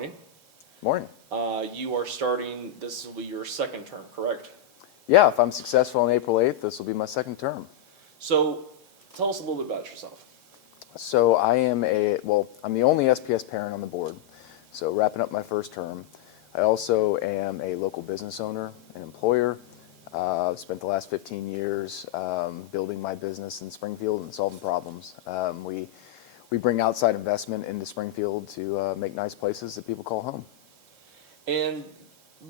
morning. Morning. You are starting, this will be your second term, correct? Yeah, if I'm successful on April 8th, this will be my second term. So tell us a little bit about yourself. So I'm the only SPS parent on the board, so wrapping up my first term. I also am a local business owner and employer. I've spent the last 15 years building my business in Springfield and solving problems. We bring outside investment into Springfield to make nice places that people call home. And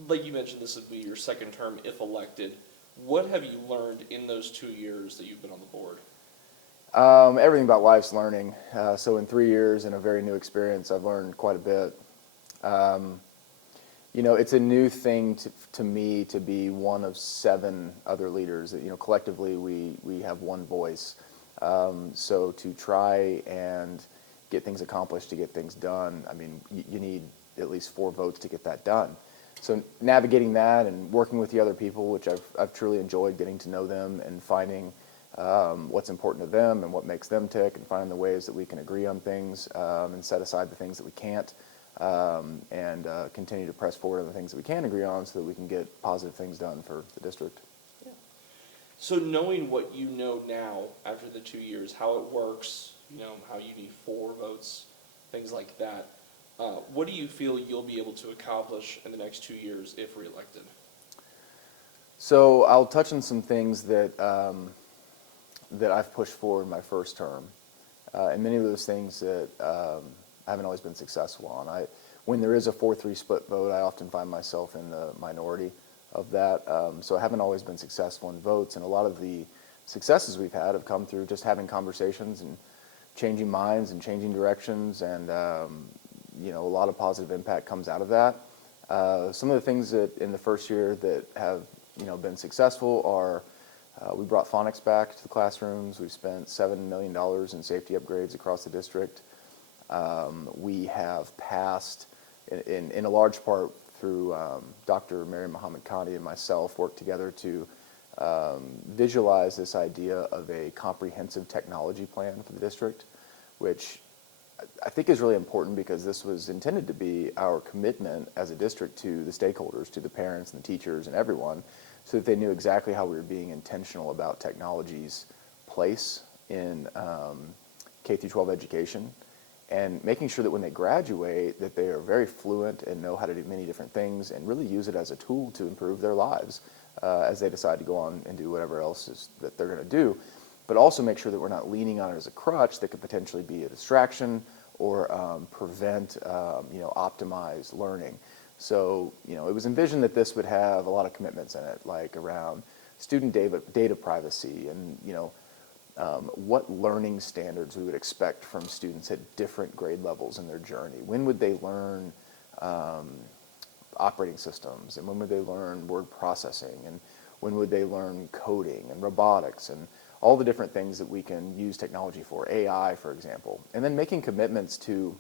like you mentioned, this would be your second term if elected. What have you learned in those 2 years that you've been on the board? Everything about life's learning. So in 3 years and a very new experience, I've learned quite a bit. It's a new thing to me to be one of 7 other leaders. Collectively we have one voice. So to try and get things accomplished, to get things done, I mean, you need at least 4 votes to get that done. So navigating that and working with the other people, which I've truly enjoyed, getting to know them and finding what's important to them and what makes them tick, and finding the ways that we can agree on things and set aside the things that we can't, and continue to press forward on the things that we can agree on so that we can get positive things done for the district. Yeah. So knowing what you know now after the 2 years, how it works, how you need 4 votes, things like that, what do you feel you'll be able to accomplish in the next 2 years if reelected? So I'll touch on some things that I've pushed forward in my first term, and many of those things that I haven't always been successful on. When there is a 4-3 split vote, I often find myself in the minority of that. So I haven't always been successful in votes, and a lot of the successes we've had have come through just having conversations and changing minds and changing directions, and a lot of positive impact comes out of that. Some of the things that in the first year that have been successful are we brought phonics back to the classrooms. We've spent $7 million in safety upgrades across the district. We have passed, in a large part through Dr. Mary Muhammad Khani and myself, worked together to visualize this idea of a comprehensive technology plan for the district, which I think is really important because this was intended to be our commitment as a district to the stakeholders, to the parents and the teachers and everyone, so that they knew exactly how we were being intentional about technology's place in K-12 education, and making sure that when they graduate that they are very fluent and know how to do many different things and really use it as a tool to improve their lives as they decide to go on and do whatever else that they're going to do. But also make sure that we're not leaning on it as a crutch that could potentially be a distraction or prevent, optimized learning. So, it was envisioned that this would have a lot of commitments in it, like around student data privacy and, what learning standards we would expect from students at different grade levels in their journey. When would they learn operating systems, and when would they learn word processing, and when would they learn coding and robotics and all the different things that we can use technology for, AI, for example, and then making commitments to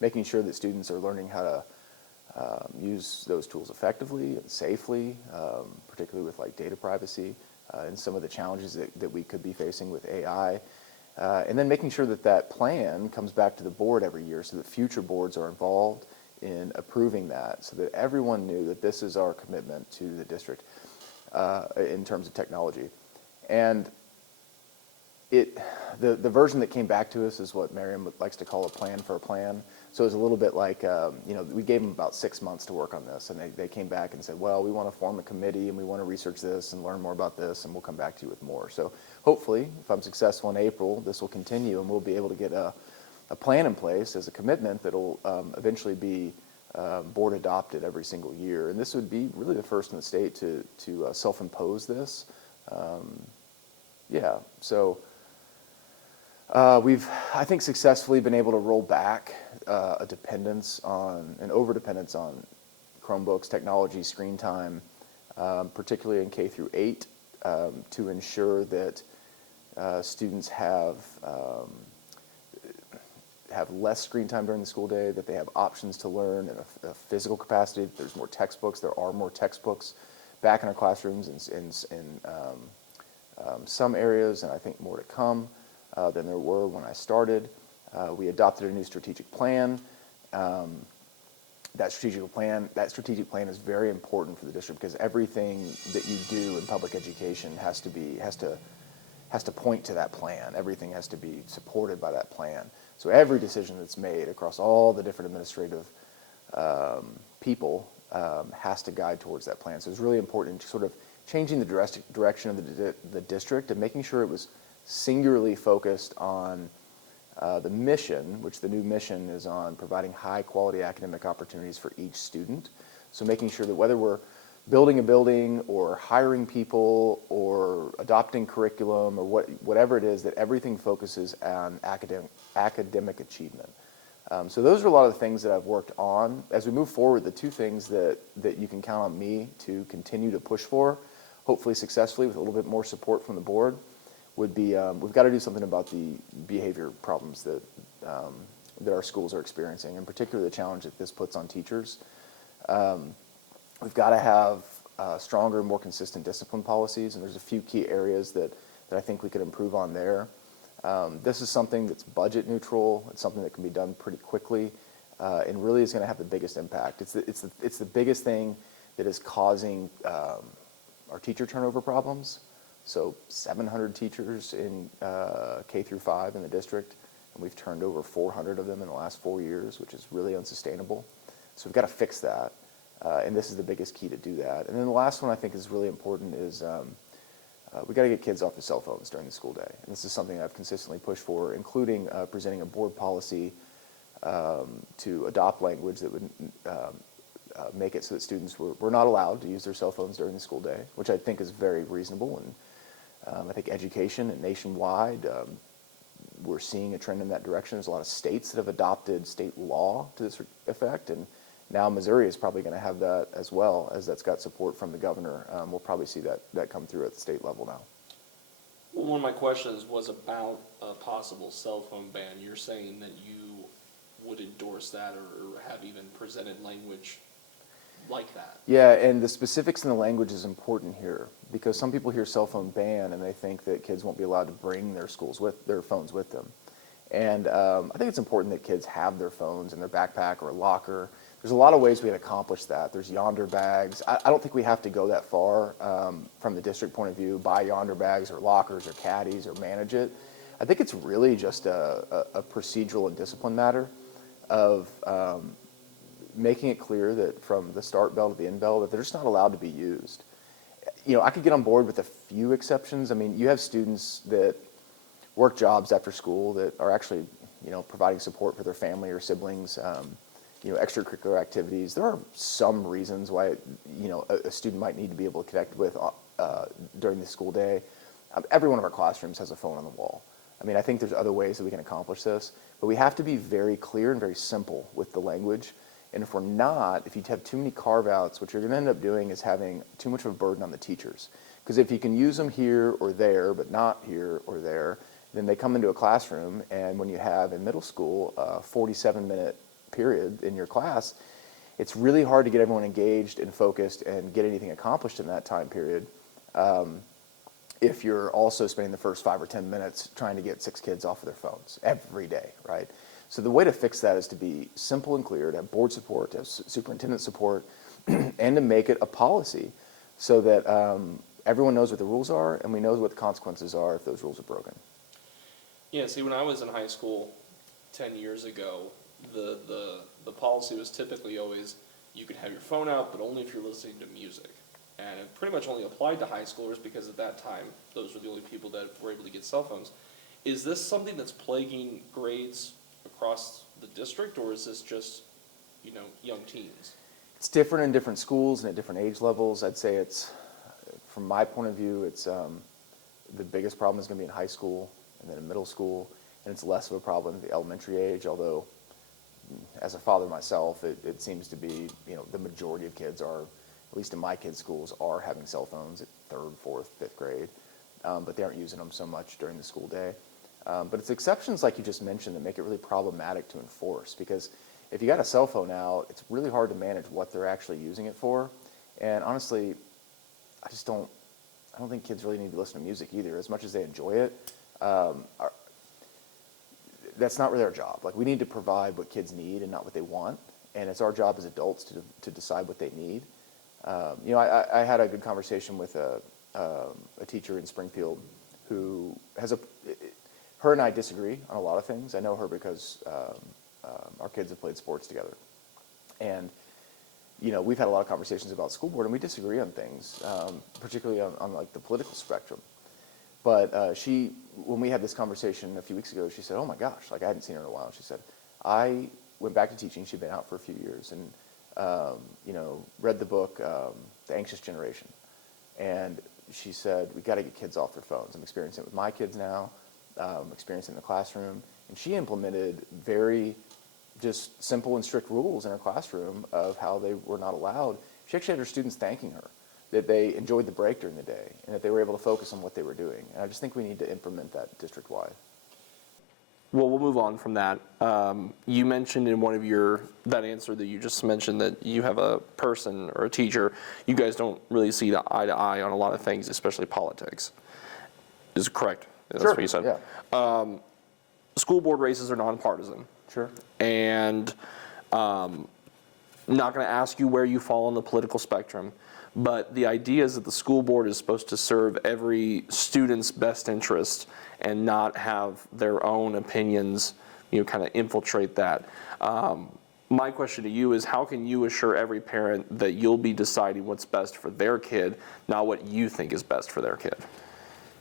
making sure that students are learning how to use those tools effectively and safely, particularly with like data privacy and some of the challenges that we could be facing with AI, and then making sure that that plan comes back to the board every year so that future boards are involved in approving that, so that everyone knew that this is our commitment to the district in terms of technology. And the version that came back to us is what Miriam likes to call a plan for a plan. So it was a little bit like, we gave them about 6 months to work on this, and they came back and said, well, we want to form a committee, and we want to research this and learn more about this, and we'll come back to you with more. So hopefully, if I'm successful in April, this will continue, and we'll be able to get a plan in place as a commitment that will eventually be board adopted every single year. And this would be really the first in the state to self-impose this. So we've, I think, successfully been able to roll back an over-dependence on Chromebooks, technology, screen time, particularly in K through 8, to ensure that students have less screen time during the school day, that they have options to learn in a physical capacity, that there's more textbooks. There are more textbooks back in our classrooms in some areas, and I think more to come than there were when I started. We adopted a new strategic plan, that strategic plan is very important for the district, because everything that you do in public education has to point to that plan. Everything has to be supported by that plan. So every decision that's made across all the different administrative people has to guide towards that plan. So it's really important to sort of changing the direction of the district and making sure it was singularly focused on the mission, which the new mission is on providing high quality academic opportunities for each student. So making sure that whether we're building a building or hiring people or adopting curriculum or whatever it is, that everything focuses on academic achievement. So those are a lot of the things that I've worked on. As we move forward, the two things that you can count on me to continue to push for, hopefully successfully with a little bit more support from the board, would be we've got to do something about the behavior problems that our schools are experiencing, in particular the challenge that this puts on teachers. We've got to have stronger, more consistent discipline policies, and there's a few key areas that I think we could improve on there. This is something that's budget neutral. It's something that can be done pretty quickly, and really is going to have the biggest impact. It's the biggest thing that is causing our teacher turnover problems. So 700 teachers in K through 5 in the district, and we've turned over 400 of them in the last 4 years, which is really unsustainable. So we've got to fix that, and this is the biggest key to do that. And then the last one I think is really important is we've got to get kids off the cell phones during the school day. And this is something I've consistently pushed for, including presenting a board policy to adopt language that would make it so that students were not allowed to use their cell phones during the school day, which I think is very reasonable. And I think education and nationwide, we're seeing a trend in that direction. There's a lot of states that have adopted state law to this effect, and now Missouri is probably going to have that as well, as that's got support from the governor. We'll probably see that come through at the state level now. Well, one of my questions was about a possible cell phone ban. You're saying that you would endorse that or have even presented language like that. Yeah, and the specifics in the language is important here, because some people hear cell phone ban and they think that kids won't be allowed to bring their phones with them. And I think it's important that kids have their phones in their backpack or a locker. There's a lot of ways we can accomplish that. There's yonder bags. I don't think we have to go that far from the district point of view, buy yonder bags or lockers or caddies or manage it. I think it's really just a procedural and discipline matter of making it clear that from the start bell to the end bell that they're just not allowed to be used. You know, I could get on board with a few exceptions. I mean, you have students that work jobs after school that are actually, providing support for their family or siblings, extracurricular activities. There are some reasons why, a student might need to be able to connect with during the school day. Every one of our classrooms has a phone on the wall. I mean, I think there's other ways that we can accomplish this, but we have to be very clear and very simple with the language. And if we're not, if you have too many carve-outs, what you're going to end up doing is having too much of a burden on the teachers. Because if you can use them here or there, but not here or there, then they come into a classroom, and when you have in middle school a 47-minute period in your class, it's really hard to get everyone engaged and focused and get anything accomplished in that time period if you're also spending the first 5 or 10 minutes trying to get 6 kids off of their phones every day, right? So the way to fix that is to be simple and clear, to have board support, to have superintendent support, and to make it a policy so that everyone knows what the rules are and we know what the consequences are if those rules are broken. Yeah, see, when I was in high school 10 years ago, the policy was typically always you could have your phone out, but only if you're listening to music. And it pretty much only applied to high schoolers because at that time, those were the only people that were able to get cell phones. Is this something that's plaguing grades across the district, or is this just, young teens? It's different in different schools and at different age levels. I'd say it's, from my point of view, it's the biggest problem is going to be in high school and then in middle school, and it's less of a problem at the elementary age, although as a father myself, it seems to be, the majority of kids are, at least in my kids' schools, are having cell phones at 3rd, 4th, 5th grade, but they aren't using them so much during the school day. But it's exceptions like you just mentioned that make it really problematic to enforce, because if you got a cell phone out, it's really hard to manage what they're actually using it for. And honestly, I don't think kids really need to listen to music either, as much as they enjoy it. that's not really our job. Like, we need to provide what kids need and not what they want, and it's our job as adults to decide what they need. I had a good conversation with a teacher in Springfield who has her and I disagree on a lot of things. I know her because our kids have played sports together. And, we've had a lot of conversations about school board, and we disagree on things, particularly on like the political spectrum. But when we had this conversation a few weeks ago, she said, "Oh my gosh, like I hadn't seen her in a while." She said, "I went back to teaching." She'd been out for a few years, and read the book, The Anxious Generation. And she said, "We got to get kids off their phones. I'm experiencing it with my kids now. Experiencing it in the classroom." And she implemented very just simple and strict rules in her classroom of how they were not allowed. She actually had her students thanking her that they enjoyed the break during the day and that they were able to focus on what they were doing. And I just think we need to implement that district-wide. Well, we'll move on from that. You mentioned in one of that answer that you just mentioned that you have a person or a teacher, you guys don't really see eye to eye on a lot of things, especially politics. Is it correct? That's Sure, what you said. yeah. School board races are nonpartisan. Sure. And not going to ask you where you fall on the political spectrum, but the idea is that the school board is supposed to serve every student's best interest and not have their own opinions, kind of infiltrate that. My question to you is, how can you assure every parent that you'll be deciding what's best for their kid, not what you think is best for their kid?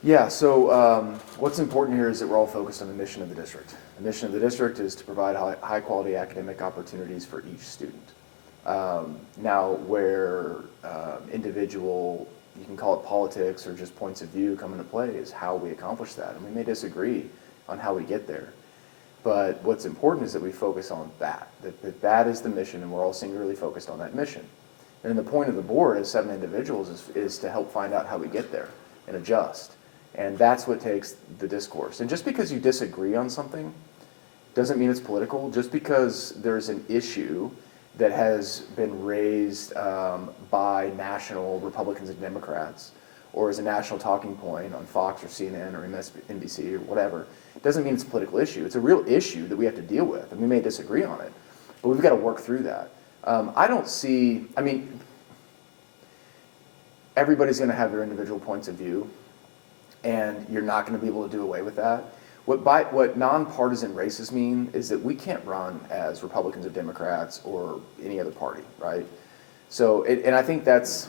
Yeah, so what's important here is that we're all focused on the mission of the district. The mission of the district is to provide high-quality academic opportunities for each student. Now, where individual, you can call it politics or just points of view come into play, is how we accomplish that. And we may disagree on how we get there. But what's important is that we focus on that is the mission, and we're all singularly focused on that mission. And the point of the board as 7 individuals is to help find out how we get there and adjust. And that's what takes the discourse. And just because you disagree on something doesn't mean it's political. Just because there's an issue that has been raised by national Republicans and Democrats, or as a national talking point on Fox or CNN or MSNBC or whatever, it doesn't mean it's a political issue. It's a real issue that we have to deal with, and we may disagree on it, but we've got to work through that. Everybody's going to have their individual points of view, and you're not going to be able to do away with that. What nonpartisan races mean is that we can't run as Republicans or Democrats or any other party, right? So, and I think that's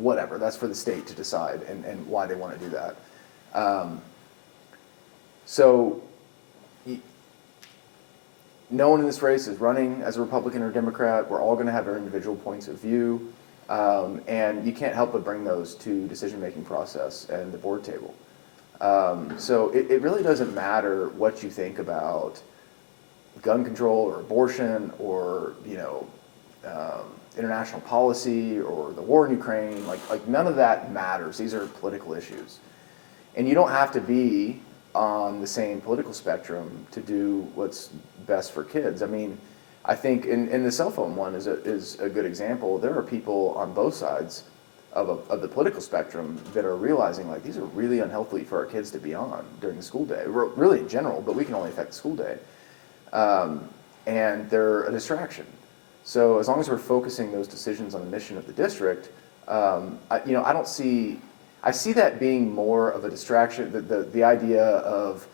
whatever. That's for the state to decide and why they want to do that. No one in this race is running as a Republican or Democrat. We're all going to have our individual points of view, and you can't help but bring those to decision-making process and the board table. So it really doesn't matter what you think about gun control or abortion or international policy or the war in Ukraine. Like none of that matters. These are political issues, and you don't have to be on the same political spectrum to do what's best for kids. I mean, I think in the cell phone one is a good example. There are people on both sides of the political spectrum that are realizing like these are really unhealthy for our kids to be on during the school day, really in general, but we can only affect the school day. And they're a distraction. So as long as we're focusing those decisions on the mission of the district, I see that being more of a distraction. The idea of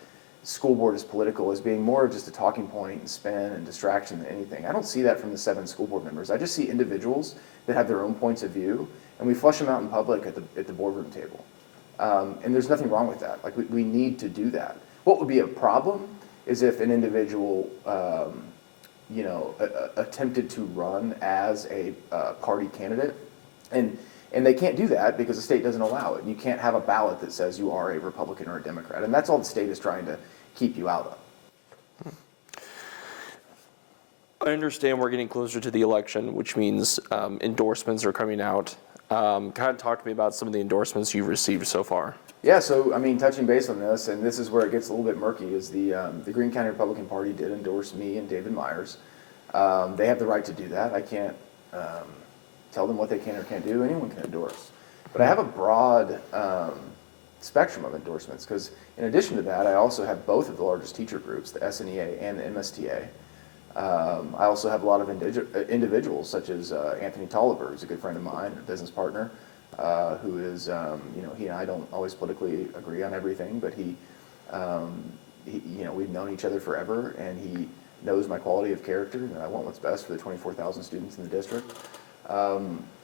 school board is political as being more of just a talking point and spin and distraction than anything. I don't see that from the 7 school board members. I just see individuals that have their own points of view, and we flush them out in public at the boardroom table. And there's nothing wrong with that. Like we need to do that. What would be a problem is if an individual, attempted to run as a party candidate, and they can't do that because the state doesn't allow it. You can't have a ballot that says you are a Republican or a Democrat, and that's all the state is trying to keep you out of. I understand we're getting closer to the election, which means endorsements are coming out. Kind of talk to me about some of the endorsements you've received so far. Yeah, so touching base on this, and this is where it gets a little bit murky, is the Greene County Republican Party did endorse me and David Myers. They have the right to do that. I can't tell them what they can or can't do. Anyone can endorse. But I have a broad spectrum of endorsements, because in addition to that, I also have both of the largest teacher groups, the SNEA and the MSTA. I also have a lot of individuals, such as Anthony Tolliver, who's a good friend of mine, a business partner, who is, he and I don't always politically agree on everything, but he, we've known each other forever, and he knows my quality of character, and I want what's best for the 24,000 students in the district.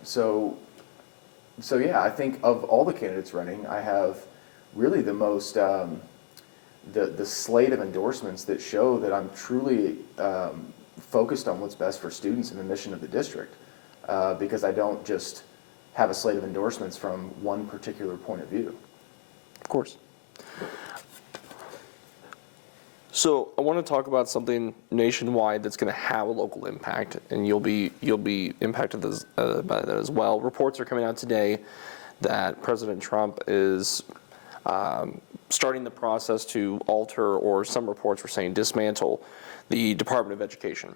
So yeah, I think of all the candidates running, I have really the most, the slate of endorsements that show that I'm truly focused on what's best for students and the mission of the district, because I don't just have a slate of endorsements from one particular point of view. Of course. So I want to talk about something nationwide that's going to have a local impact, and you'll be impacted by that as well. Reports are coming out today that President Trump is starting the process to alter, or some reports were saying dismantle, the Department of Education.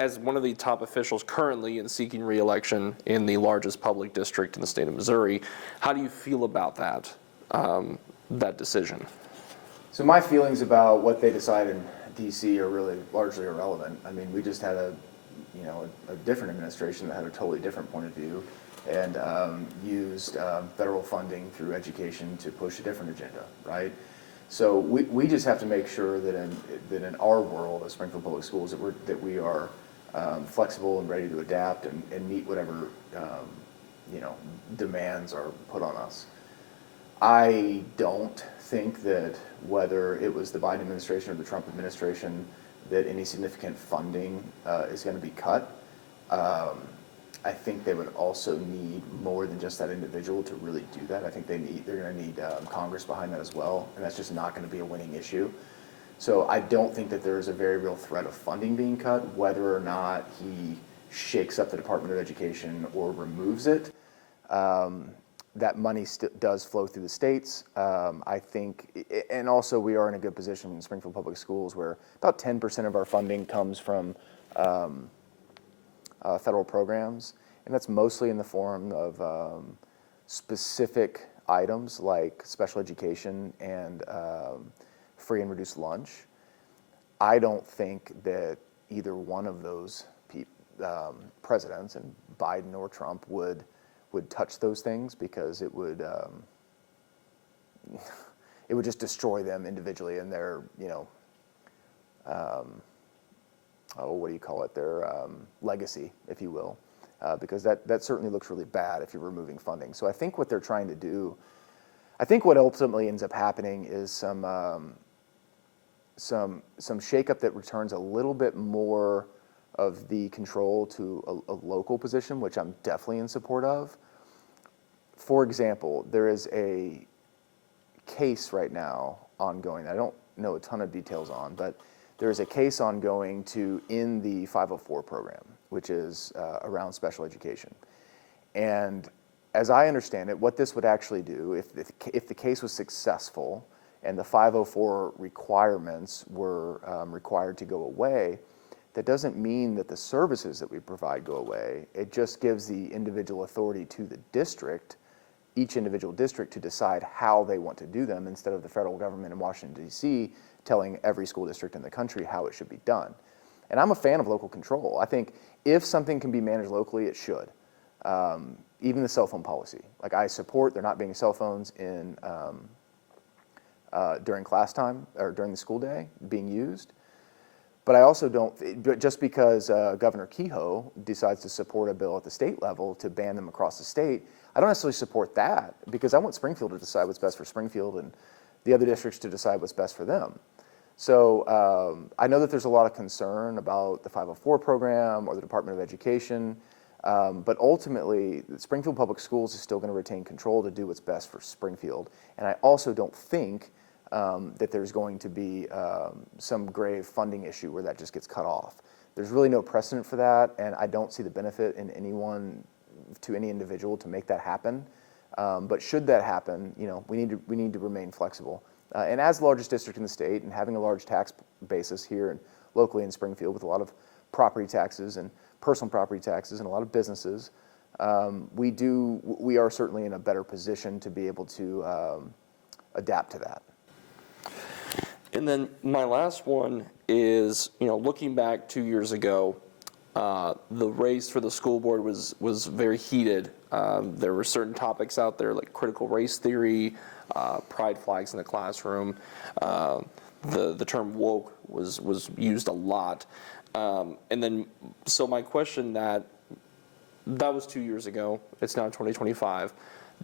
As one of the top officials currently in seeking re-election in the largest public district in the state of Missouri, how do you feel about that, that decision? So my feelings about what they decide in DC are really largely irrelevant. I mean, we just had a different administration that had a totally different point of view, and used federal funding through education to push a different agenda, right? So we just have to make sure that in our world of Springfield Public Schools that we are flexible and ready to adapt and meet whatever demands are put on us. I don't think that whether it was the Biden administration or the Trump administration that any significant funding is going to be cut. I think they would also need more than just that individual to really do that. I think they're going to need Congress behind that as well, and that's just not going to be a winning issue. So I don't think that there is a very real threat of funding being cut, whether or not he shakes up the Department of Education or removes it. That money does flow through the states. I think, and also we are in a good position in Springfield Public Schools where about 10% of our funding comes from federal programs, and that's mostly in the form of specific items like special education and free and reduced lunch. I don't think that either one of those presidents, and Biden or Trump, would touch those things, because it would just destroy them individually and their their legacy, if you will, because that certainly looks really bad if you're removing funding. So I think what they're trying to do, I think what ultimately ends up happening is some shakeup that returns a little bit more of the control to a local position, which I'm definitely in support of. For example, there is a case right now ongoing. I don't know a ton of details on, but there is a case ongoing to end the 504 program, which is around special education. And as I understand it, what this would actually do, if the case was successful and the 504 requirements were required to go away, that doesn't mean that the services that we provide go away. It just gives the individual authority to the district, each individual district, to decide how they want to do them, instead of the federal government in Washington, D.C. telling every school district in the country how it should be done. And I'm a fan of local control. I think if something can be managed locally, it should. Even the cell phone policy. Like, I support there not being cell phones in during class time or during the school day being used. But I also don't, just because Governor Kehoe decides to support a bill at the state level to ban them across the state, I don't necessarily support that, because I want Springfield to decide what's best for Springfield and the other districts to decide what's best for them. So I know that there's a lot of concern about the 504 program or the Department of Education, but ultimately Springfield Public Schools is still going to retain control to do what's best for Springfield. And I also don't think that there's going to be some grave funding issue where that just gets cut off. There's really no precedent for that, and I don't see the benefit in to any individual to make that happen. But should that happen, we need to remain flexible. And as the largest district in the state, and having a large tax basis here and locally in Springfield with a lot of property taxes and personal property taxes and a lot of businesses, we are certainly in a better position to be able to adapt to that. And then my last one is, looking back 2 years ago, the race for the school board was very heated. There were certain topics out there like critical race theory, pride flags in the classroom. The term woke was used a lot. And then, so my question that was 2 years ago. It's now 2025.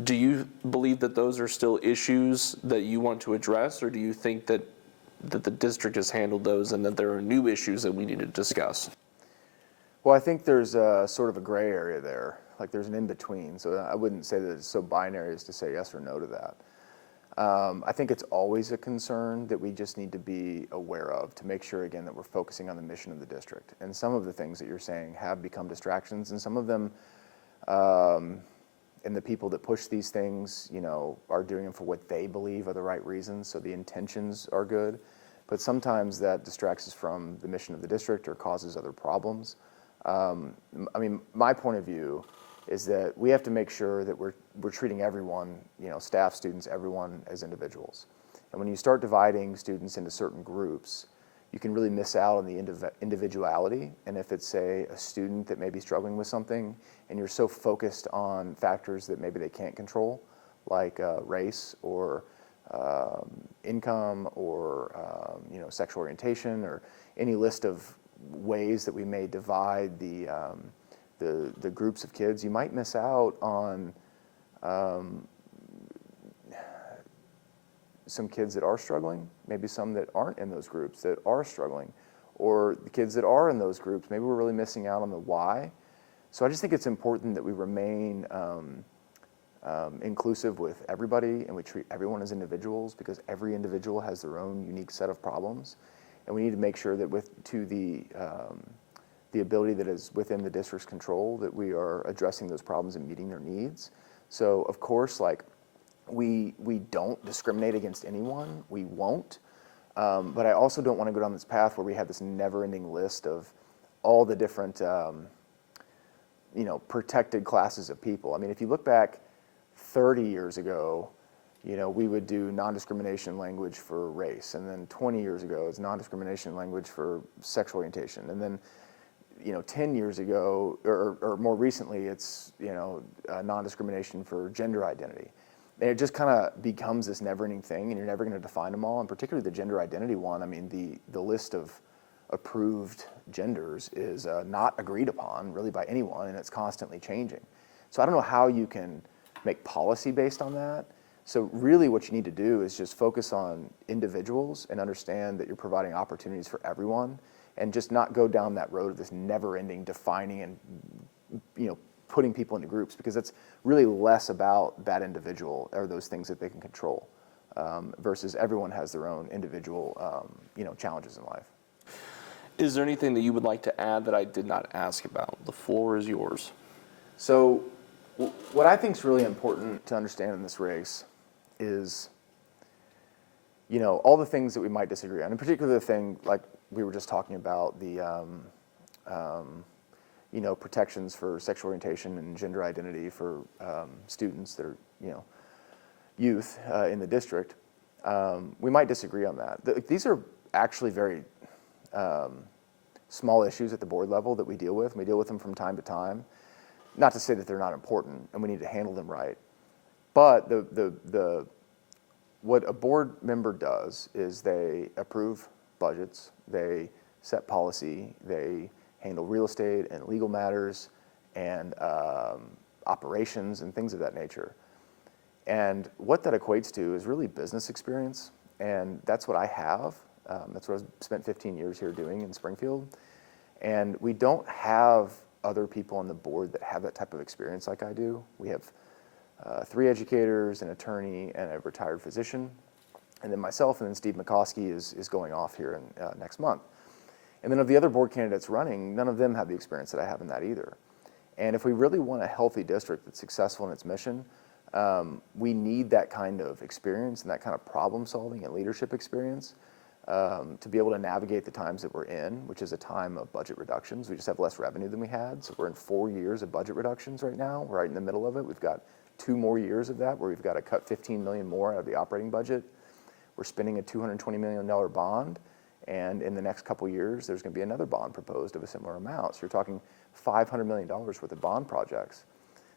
Do you believe that those are still issues that you want to address, or do you think that the district has handled those and that there are new issues that we need to discuss? Well, I think there's a sort of a gray area there, like there's an in-between, so I wouldn't say that it's so binary as to say yes or no to that. I think it's always a concern that we just need to be aware of to make sure, again, that we're focusing on the mission of the district. And some of the things that you're saying have become distractions, and some of them, and the people that push these things, are doing them for what they believe are the right reasons, so the intentions are good. But sometimes that distracts us from the mission of the district or causes other problems. My point of view is that we have to make sure that we're treating everyone, staff, students, everyone as individuals. And when you start dividing students into certain groups, you can really miss out on the individuality. And if it's, say, a student that may be struggling with something, and you're so focused on factors that maybe they can't control, like race or income or sexual orientation or any list of ways that we may divide the groups of kids, you might miss out on some kids that are struggling, maybe some that aren't in those groups that are struggling, or the kids that are in those groups, maybe we're really missing out on the why. So I just think it's important that we remain inclusive with everybody, and we treat everyone as individuals, because every individual has their own unique set of problems. And we need to make sure that to the ability that is within the district's control, that we are addressing those problems and meeting their needs. So of course, we don't discriminate against anyone, we won't. But I also don't want to go down this path where we have this never-ending list of all the different protected classes of people. I mean, if you look back 30 years ago, we would do non-discrimination language for race, and then 20 years ago, it's non-discrimination language for sexual orientation, and then 10 years ago, or more recently, it's non-discrimination for gender identity. And it just kind of becomes this never-ending thing, and you're never going to define them all, and particularly the gender identity one. I mean, the list of approved genders is not agreed upon really by anyone, and it's constantly changing. So I don't know how you can make policy based on that. So really what you need to do is just focus on individuals and understand that you're providing opportunities for everyone, and just not go down that road of this never-ending defining and putting people into groups, because it's really less about that individual or those things that they can control, versus everyone has their own individual challenges in life. Is there anything that you would like to add that I did not ask about? The floor is yours. So what I think is really important to understand in this race is all the things that we might disagree on, in particular the thing like we were just talking about, the protections for sexual orientation and gender identity for students that are youth in the district. We might disagree on that. These are actually very small issues at the board level that we deal with, and we deal with them from time to time. Not to say that they're not important and we need to handle them right, but what a board member does is they approve budgets, they set policy, they handle real estate and legal matters and operations and things of that nature. And what that equates to is really business experience, and that's what I have. That's what I've spent 15 years here doing in Springfield. And we don't have other people on the board that have that type of experience like I do. We have 3 educators, an attorney, and a retired physician. And then myself, and then Steve McCoskey is going off here in, next month. And then of the other board candidates running, none of them have the experience that I have in that either. And if we really want a healthy district that's successful in its mission, we need that kind of experience and that kind of problem solving and leadership experience. to be able to navigate the times that we're in, which is a time of budget reductions. We just have less revenue than we had. So we're in 4 years of budget reductions right now. We're right in the middle of it. We've got 2 more years of that where we've got to cut 15 million more out of the operating budget. We're spending a $220 million bond, and in the next couple years, there's going to be another bond proposed of a similar amount. So you're talking $500 million worth of bond projects.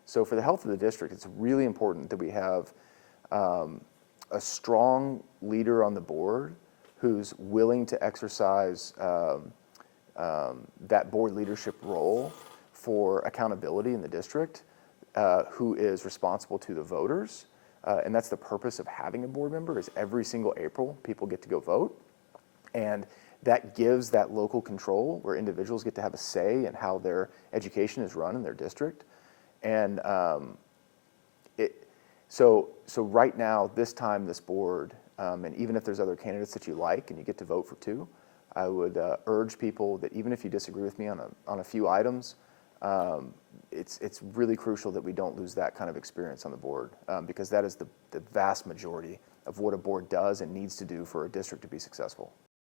So for the health of the district, it's really important that we have a strong leader on the board who's willing to exercise that board leadership role for accountability in the district, who is responsible to the voters. And that's the purpose of having a board member, is every single April, people get to go vote. And that gives that local control where individuals get to have a say in how their education is run in their district. And so right now, this time, this board, and even if there's other candidates that you like and you get to vote for 2, I would urge people that even if you disagree with me on a few items, it's really crucial that we don't lose that kind of experience on the board, because that is the vast majority of what a board does and needs to do for a district to be successful.